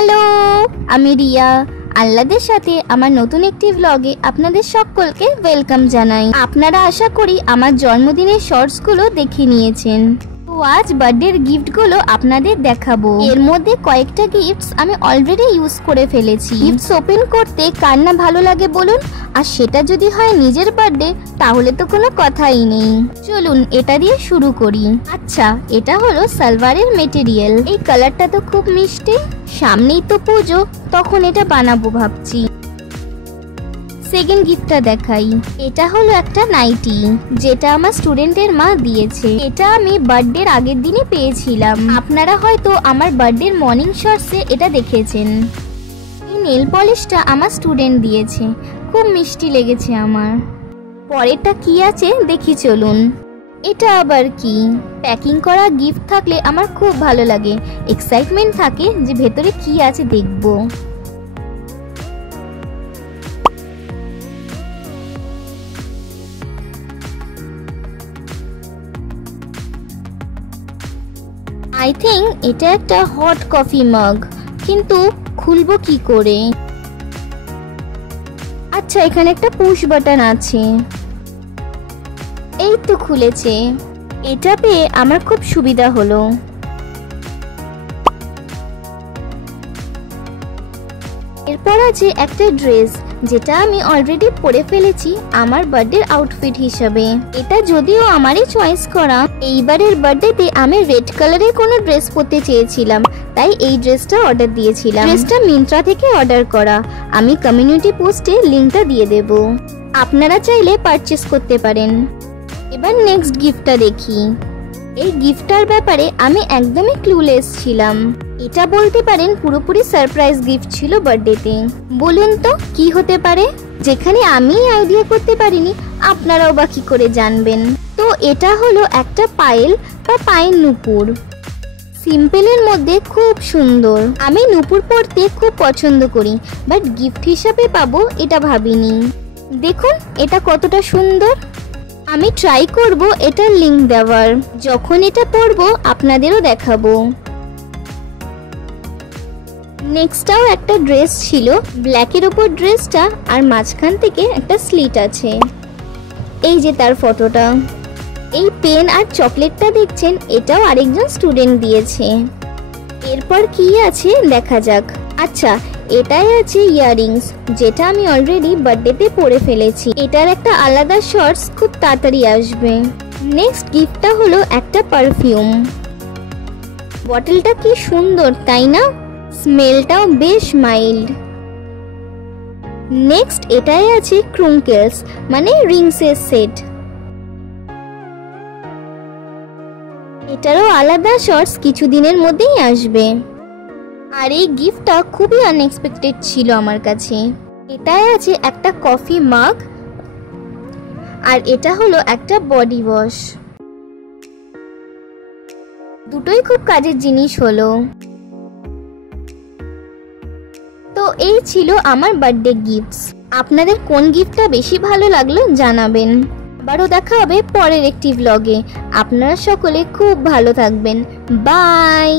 Hello, আমি রিয়া। আল্লাদের সাথে আমার নতুন একটি ব্লগে আপনাদের সকলকে ওয়েলকাম জানাই। আপনারা আশা করি আমার জন্মদিনের শর্টসগুলো দেখে নিয়েছেন। তো আজ বার্থডের গিফটগুলো আপনাদের দেখাবো। এর মধ্যে কয়েকটা গিফটস আমি অলরেডি ইউজ করে ফেলেছি। গিফটস ওপেন করতে কার না ভালো লাগে বলুন, আর সেটা যদি হয় নিজের বার্থডে, তাহলে তো কোনো কথাই নেই। চলুন এটা দিয়ে শুরু করি। আচ্ছা, এটা হলো সালোয়ারের মেটেরিয়াল। এই কালারটা তো খুব মিষ্টি। সামনেই তো পুজো, তখন এটা বানাবো ভাবছি। সেকেন্ড গিফটটা দেখাই। এটা হলো একটা নাইটি, যেটা আমার স্টুডেন্টের মা দিয়েছে। এটা আমি বার্থডের আগের দিনে পেয়েছিলাম। আপনারা হয়তো আমার বার্থডের মর্নিং শর্টসে এটা দেখেছেন। এই নেল পলিশটা আমার স্টুডেন্ট দিয়েছে, খুব মিষ্টি লেগেছে আমার। পরেরটা কি আছে দেখি চলুন। এটা আবার কি? প্যাকিং করা গিফট থাকলে আমার খুব ভালো লাগে, এক্সাইটমেন্ট থাকে যে ভেতরে কি আছে দেখবো। আই থিঙ্ক এটা একটা হট কফি মাগ, কিন্তু খুলবো কি করে? আচ্ছা, এখানে একটা পুশ বাটন আছে। এই তো খুলেছে। এটা পেয়ে আমার খুব সুবিধা হলো। এরপর আছে একটা ড্রেস, যেটা আমি অলরেডি পরে ফেলেছি আমার বার্থডের আউটফিট হিসেবে। এটা যদিও আমারই চয়েস করা। এইবারের বার্থডেতে আমি রেড কালারের কোনো ড্রেস পরতে চেয়েছিলাম, তাই এই ড্রেসটা অর্ডার দিয়েছিলাম। ড্রেসটা মিন্ত্রা থেকে অর্ডার করা। আমি কমিউনিটি পোস্টে লিঙ্কটা দিয়ে দেব, আপনারা চাইলে পারচেস করতে পারেন। এবার নেক্সট গিফটটা দেখি। এই গিফটটার ব্যাপারে আমি একদমই ক্লুলেস ছিলাম। এটা বলতে পারেন পুরোপুরি সারপ্রাইজ গিফট ছিল বার্থডেতে। বলুন তো কি হতে পারে? যেখানে আমি আইডিয়া করতে পারিনি, আপনারাও বা কি করে জানবেন? তো এটা হলো একটা পায়েল বা পায়ের নুপুর। সিম্পলের মধ্যে খুব সুন্দর। আমি নুপুর পরতে খুব পছন্দ করি, বাট গিফট হিসাবে পাবো এটা ভাবিনি। দেখুন এটা কতটা সুন্দর। আমি ট্রাই করব এটার লিংক দেওয়ার। যখন এটা পরবো আপনাদেরও দেখাবো। নেক্সটটাও একটা ড্রেস ছিল, ব্ল্যাকের ওপর ড্রেসটা, আর মাঝখান থেকে একটা স্লিট আছে। এই যে তার ফটোটা। এই পেন আর চকলেটটা দেখছেন, এটাও আরেকজন স্টুডেন্ট দিয়েছে। এরপর কি আছে দেখা যাক। আচ্ছা, এটাই আছে ইয়াররিংস, যেটা আমি অলরেডি বার্থডেতে পরে ফেলেছি। এটার একটা আলাদা শর্টস খুব তাড়াতাড়ি আসবে। নেক্সট গিফটটা হলো একটা পারফিউম। বটলটা কি সুন্দর তাই না? স্মেলটাও বেশ মাইল্ড। নেক্সট এটাই আছে ক্রুঙ্কেলস, মানে রিংসের সেট। এটারও আলাদা শর্টস কিছুদিনের মধ্যেই আসবে। আর এই গিফটটা খুবই আনএক্সপেক্টেড ছিল আমার কাছে। এটাই আছে একটা কফি মাগ, আর এটা হলো একটা বডি ওয়াশ। দুটোই খুব কাজের জিনিস হলো। তো এই ছিল আমার বার্থডে গিফটস। আপনাদের কোন গিফটটা বেশি ভালো লাগলো জানাবেন। আবারও দেখা হবে পরের একটি ব্লগে। আপনারা সকলে খুব ভালো থাকবেন। বাই।